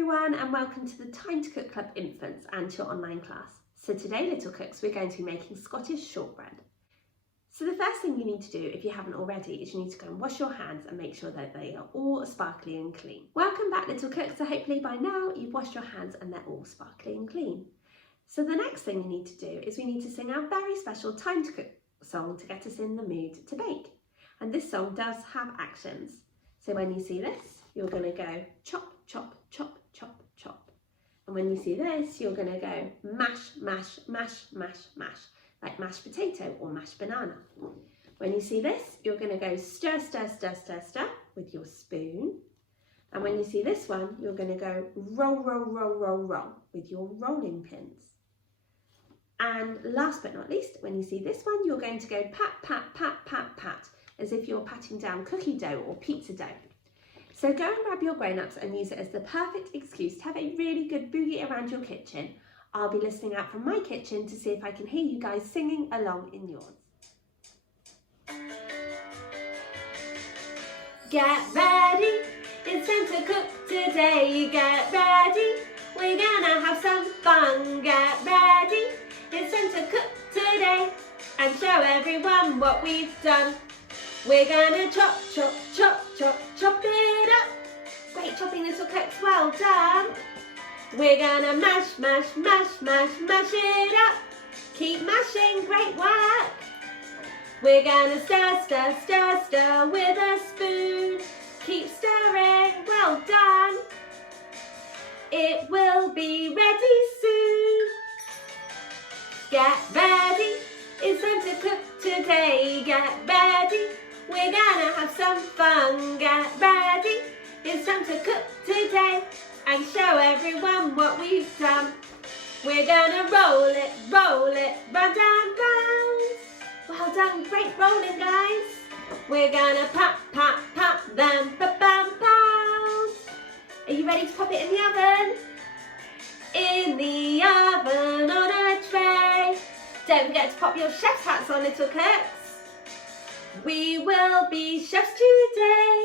everyone, and welcome to the Time to Cook Club Infants and your online class. So today, little cooks, we're going to be making Scottish shortbread. So the first thing you need to do, if you haven't already, is you need to go and wash your hands and make sure that they are all sparkly and clean. Welcome back, little cooks. So hopefully by now you've washed your hands and they're all sparkly and clean. So the next thing we need to do is we need to sing our very special Time to Cook song to get us in the mood to bake. And this song does have actions. So when you see this, you're going to go chop, chop, chop, chop, chop. And when you see this, you're going to go mash, mash, mash, mash, mash, like mashed potato or mashed banana. When you see this, you're going to go stir, stir, stir, stir, stir with your spoon. And when you see this one, you're going to go roll, roll, roll, roll, roll with your rolling pins. And last but not least, when you see this one, you're going to go pat, pat, pat, pat, pat, as if you're patting down cookie dough or pizza dough. So go and grab your grown-ups and use it as the perfect excuse to have a really good boogie around your kitchen. I'll be listening out from my kitchen to see if I can hear you guys singing along in yours. Get ready, it's time to cook today. Get ready, we're gonna have some fun. Get ready, it's time to cook today and show everyone what we've done. We're gonna chop, chop, chop, chop, chop it up. Great chopping, little cooks, well done. We're gonna mash, mash, mash, mash, mash it up. Keep mashing, great work. We're gonna stir, stir, stir, stir with a spoon. Keep stirring, well done. It will be ready soon. Get ready, it's time to cook today. Get ready, we're gonna have some fun. Get ready, it's time to cook today and show everyone what we've done. We're gonna roll it, round and round. Well done, great rolling, guys. We're gonna pop, pop, pop, then ba-bam, pound. Are you ready to pop it in the oven? In the oven on a tray. Don't forget to pop your chef's hats on, little cooks. We will be chefs today.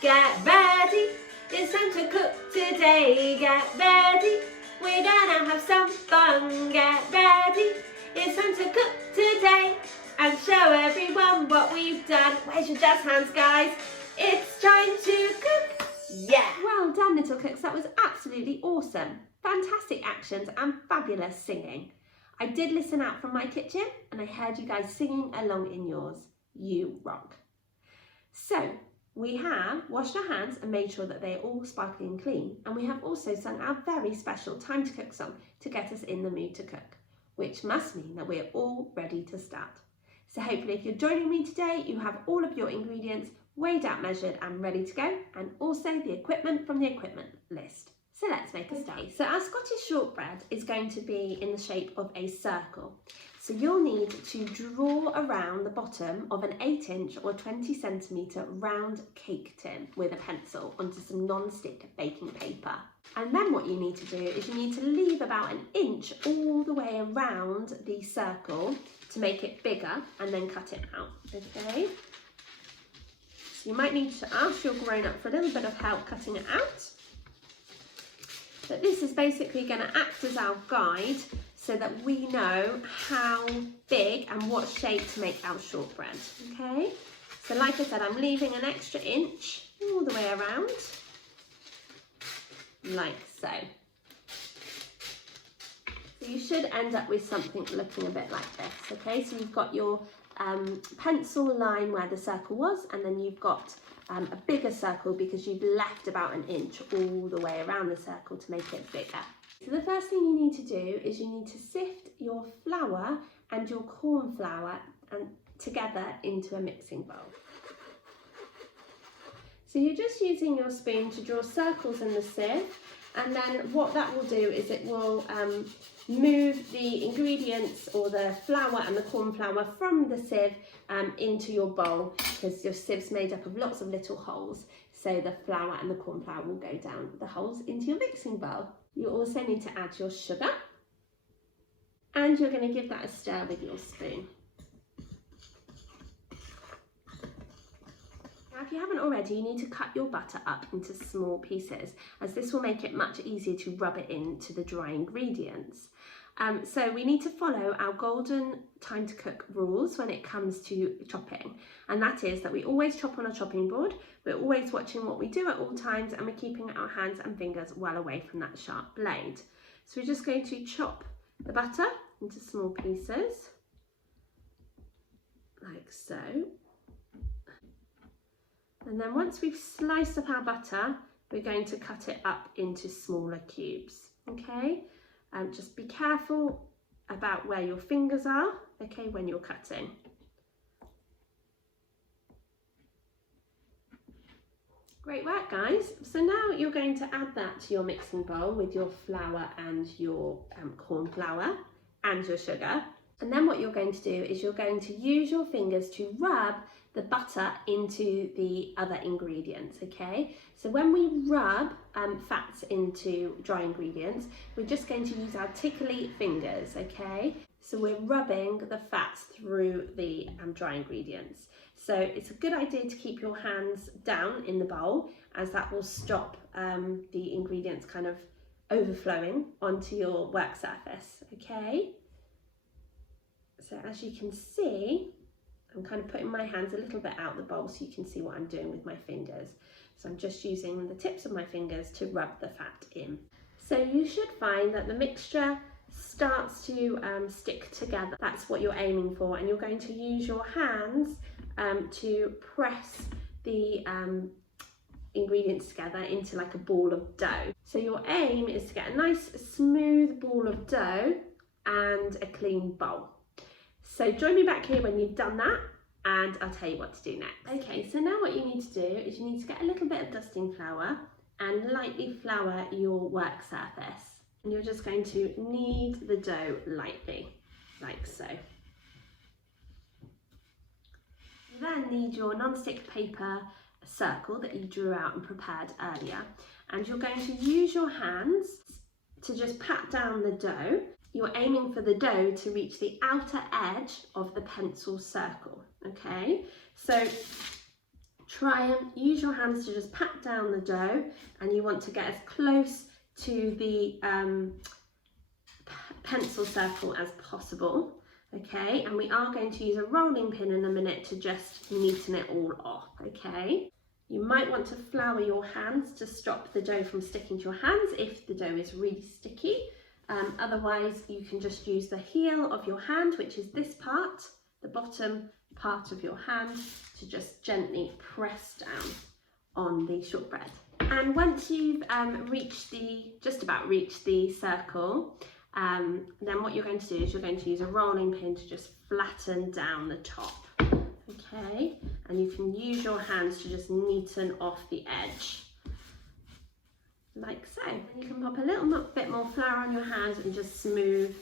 Get ready, it's time to cook today. Get ready, we're gonna have some fun. Get ready, it's time to cook today and show everyone what we've done. Where's your jazz hands, guys? It's time to cook. Yeah! Well done, little cooks. That was absolutely awesome. Fantastic actions and fabulous singing. I did listen out from my kitchen and I heard you guys singing along in yours. You rock. So we have washed our hands and made sure that they're all sparkly and clean. And we have also sung our very special Time to Cook song to get us in the mood to cook, which must mean that we're all ready to start. So hopefully if you're joining me today, you have all of your ingredients weighed out, measured and ready to go, and also the equipment from the equipment list. So let's make a start. So our Scottish shortbread is going to be in the shape of a circle. So you'll need to draw around the bottom of an 8-inch or 20cm round cake tin with a pencil onto some non-stick baking paper. And then what you need to do is you need to leave about an inch all the way around the circle to make it bigger and then cut it out, okay? So you might need to ask your grown-up for a little bit of help cutting it out. But this is basically going to act as our guide so that we know how big and what shape to make our shortbread, okay? So like I said, I'm leaving an extra inch all the way around, like so. So you should end up with something looking a bit like this, okay? So you've got your pencil line where the circle was, and then you've got a bigger circle because you've left about an inch all the way around the circle to make it bigger. So the first thing you need to do is you need to sift your flour and your corn flour together into a mixing bowl. So you're just using your spoon to draw circles in the sieve, and then what that will do is it will move the ingredients or the flour and the corn flour from the sieve into your bowl, because your sieve's made up of lots of little holes, so the flour and the corn flour will go down the holes into your mixing bowl. You also need to add your sugar, and you're going to give that a stir with your spoon. Now, if you haven't already, you need to cut your butter up into small pieces, as this will make it much easier to rub it into the dry ingredients. So we need to follow our golden time to cook rules when it comes to chopping, and that is that we always chop on a chopping board, we're always watching what we do at all times, and we're keeping our hands and fingers well away from that sharp blade. So we're just going to chop the butter into small pieces, like so. And then once we've sliced up our butter, we're going to cut it up into smaller cubes, okay? Just be careful about where your fingers are, okay, when you're cutting. Great work, guys. So now you're going to add that to your mixing bowl with your flour and your corn flour and your sugar. And then what you're going to do is you're going to use your fingers to rub the butter into the other ingredients, okay? So when we rub fats into dry ingredients, we're just going to use our tickly fingers, okay? So we're rubbing the fats through the dry ingredients. So it's a good idea to keep your hands down in the bowl, as that will stop the ingredients kind of overflowing onto your work surface, okay? So as you can see, I'm kind of putting my hands a little bit out the bowl so you can see what I'm doing with my fingers. So I'm just using the tips of my fingers to rub the fat in. So you should find that the mixture starts to stick together. That's what you're aiming for, and you're going to use your hands to press the ingredients together into like a ball of dough. So your aim is to get a nice smooth ball of dough and a clean bowl. So join me back here when you've done that, and I'll tell you what to do next. Okay, so now what you need to do is you need to get a little bit of dusting flour and lightly flour your work surface. And you're just going to knead the dough lightly, like so. You then need your non-stick paper circle that you drew out and prepared earlier, and you're going to use your hands to just pat down the dough. You're aiming for the dough to reach the outer edge of the pencil circle, okay? So try and use your hands to just pat down the dough, and you want to get as close to the pencil circle as possible, okay? And we are going to use a rolling pin in a minute to just neaten it all off, okay? You might want to flour your hands to stop the dough from sticking to your hands if the dough is really sticky. Otherwise, you can just use the heel of your hand, which is this part, the bottom part of your hand, to just gently press down on the shortbread. And once you've just about reached the circle, then what you're going to do is you're going to use a rolling pin to just flatten down the top, okay? And you can use your hands to just neaten off the edge, like so. And you can pop a little bit more flour on your hands and just smooth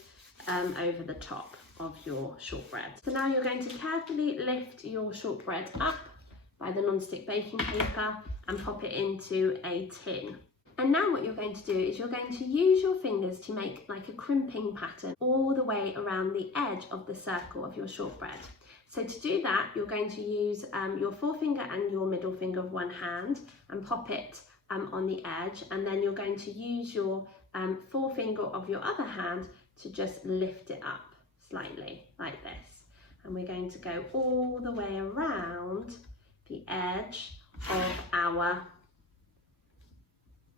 over the top of your shortbread. So now you're going to carefully lift your shortbread up by the non-stick baking paper and pop it into a tin. And now what you're going to do is you're going to use your fingers to make like a crimping pattern all the way around the edge of the circle of your shortbread. So to do that, you're going to use your forefinger and your middle finger of one hand and pop it on the edge, and then you're going to use your forefinger of your other hand to just lift it up slightly like this. And we're going to go all the way around the edge of our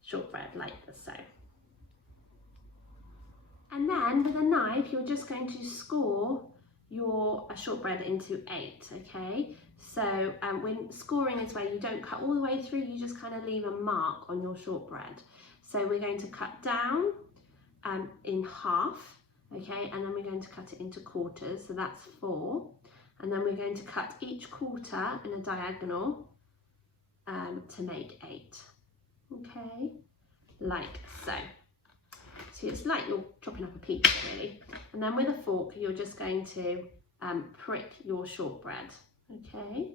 shortbread like so. And then with a knife, you're just going to score your shortbread into 8, okay? So when scoring is where you don't cut all the way through, you just kind of leave a mark on your shortbread. So we're going to cut down in half, okay? And then we're going to cut it into quarters, so that's 4. And then we're going to cut each quarter in a diagonal to make 8, okay? Like so. So it's like you're chopping up a pizza really. And then with a fork, you're just going to prick your shortbread, okay?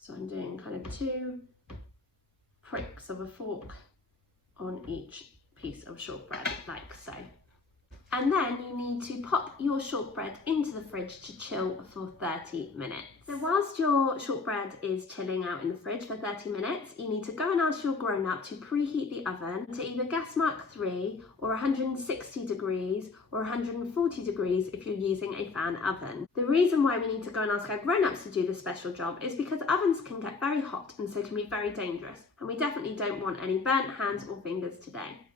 So I'm doing kind of 2 pricks of a fork on each piece of shortbread, like so. And then you need to pop your shortbread into the fridge to chill for 30 minutes. So whilst your shortbread is chilling out in the fridge for 30 minutes, you need to go and ask your grown-up to preheat the oven to either gas mark 3 or 160 degrees or 140 degrees if you're using a fan oven. The reason why we need to go and ask our grown-ups to do this special job is because ovens can get very hot and so can be very dangerous, and we definitely don't want any burnt hands or fingers today.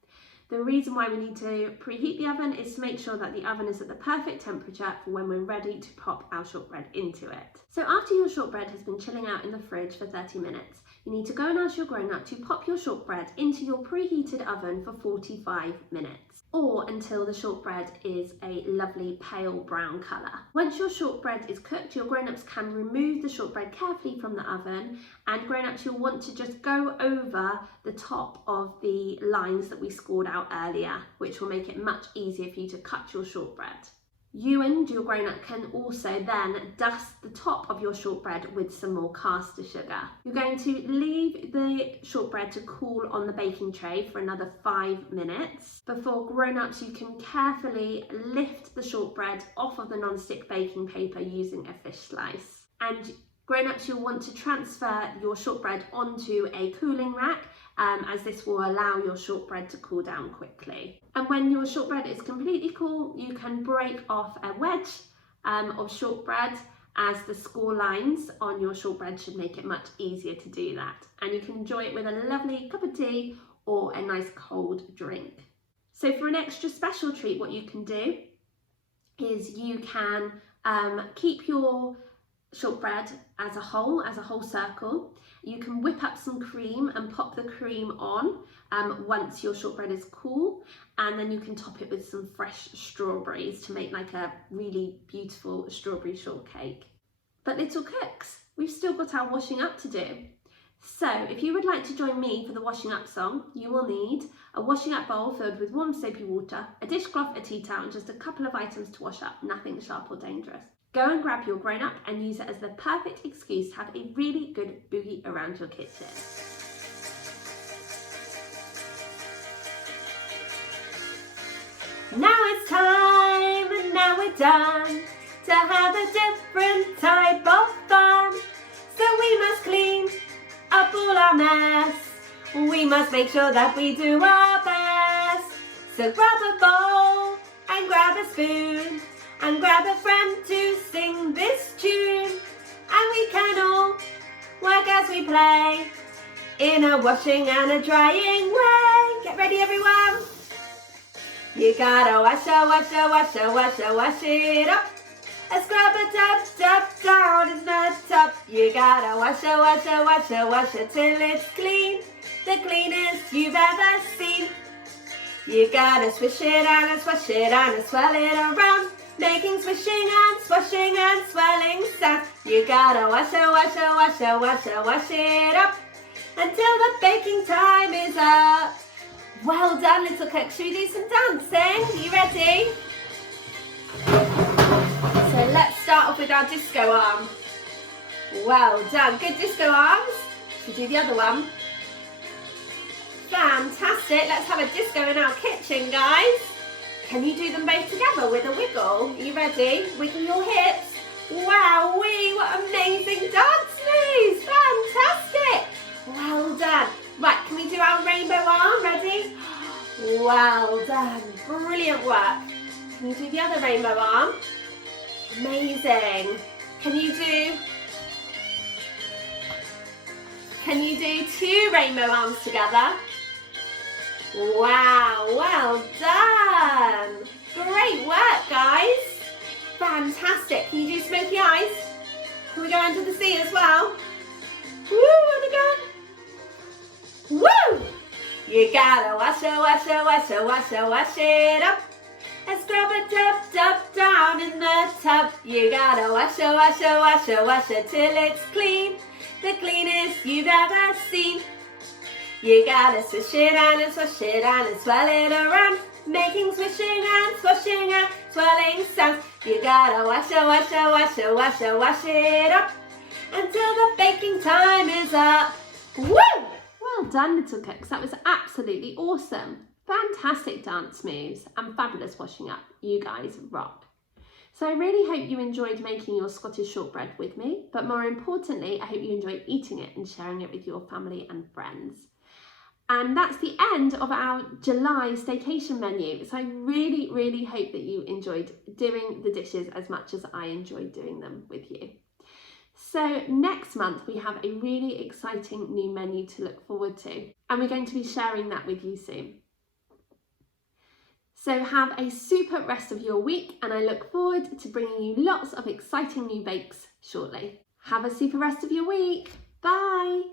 The reason why we need to preheat the oven is to make sure that the oven is at the perfect temperature for when we're ready to pop our shortbread into it. So after your shortbread has been chilling out in the fridge for 30 minutes, you need to go and ask your grown-up to pop your shortbread into your preheated oven for 45 minutes, or until the shortbread is a lovely pale brown colour. Once your shortbread is cooked, your grown-ups can remove the shortbread carefully from the oven, and grown-ups, you'll want to just go over the top of the lines that we scored out earlier, which will make it much easier for you to cut your shortbread. You and your grown-up can also then dust the top of your shortbread with some more caster sugar. You're going to leave the shortbread to cool on the baking tray for another 5 minutes. Before grown-ups, you can carefully lift the shortbread off of the non-stick baking paper using a fish slice. And grown-ups, you'll want to transfer your shortbread onto a cooling rack, as this will allow your shortbread to cool down quickly. And when your shortbread is completely cool, you can break off a wedge of shortbread, as the score lines on your shortbread should make it much easier to do that. And you can enjoy it with a lovely cup of tea or a nice cold drink. So for an extra special treat, what you can do is you can keep your shortbread as a whole circle. You can whip up some cream and pop the cream on once your shortbread is cool, and then you can top it with some fresh strawberries to make like a really beautiful strawberry shortcake. But little cooks, we've still got our washing up to do. So if you would like to join me for the washing up song, you will need a washing up bowl filled with warm soapy water, a dishcloth, a tea towel, and just a couple of items to wash up, nothing sharp or dangerous. Go and grab your grown-up and use it as the perfect excuse to have a really good boogie around your kitchen. Now it's time, and now we're done, to have a different type of fun. So we must clean up all our mess. We must make sure that we do our best. So grab a bowl and grab a spoon, and grab a friend to sing this tune. And we can all work as we play, in a washing and a drying way. Get ready, everyone. You gotta wash it up. A scrub a down in the tub. You gotta wash it till it's clean, the cleanest you've ever seen. You gotta swish it and swash it and swirl it around, making swishing and swashing and swirling sound. You gotta wash it up until the baking time is up. Well done, little cooks. Should we do some dancing? Are you ready? So let's start off with our disco arm. Well done. Good disco arms. Should we do the other one? Fantastic. Let's have a disco in our kitchen, guys. Can you do them both together with a wiggle? Are you ready? Wiggle your hips. Wowee, what amazing dance moves. Fantastic. Well done. Right, can we do our rainbow arm? Ready? Well done. Brilliant work. Can you do the other rainbow arm? Amazing. Can you do 2 rainbow arms together? Wow, well done. Great work, guys. Fantastic. Can you do smoky eyes? Can we go under the sea as well? Woo, and again. Woo! You gotta wash it up. And scrub it down in the tub. You gotta wash it till it's clean, the cleanest you've ever seen. You gotta swish it and swash it and swirl it around, making swishing and swashing and swirling sounds. You gotta wash it up until the baking time is up. Woo! Well done, little cooks. That was absolutely awesome. fantastic dance moves and fabulous washing up. You guys rock. So I really hope you enjoyed making your Scottish shortbread with me, but more importantly, I hope you enjoyed eating it and sharing it with your family and friends. And that's the end of our July staycation menu. So I really, really hope that you enjoyed doing the dishes as much as I enjoyed doing them with you. So next month we have a really exciting new menu to look forward to, and we're going to be sharing that with you soon. So have a super rest of your week, and I look forward to bringing you lots of exciting new bakes shortly. Have a super rest of your week. Bye.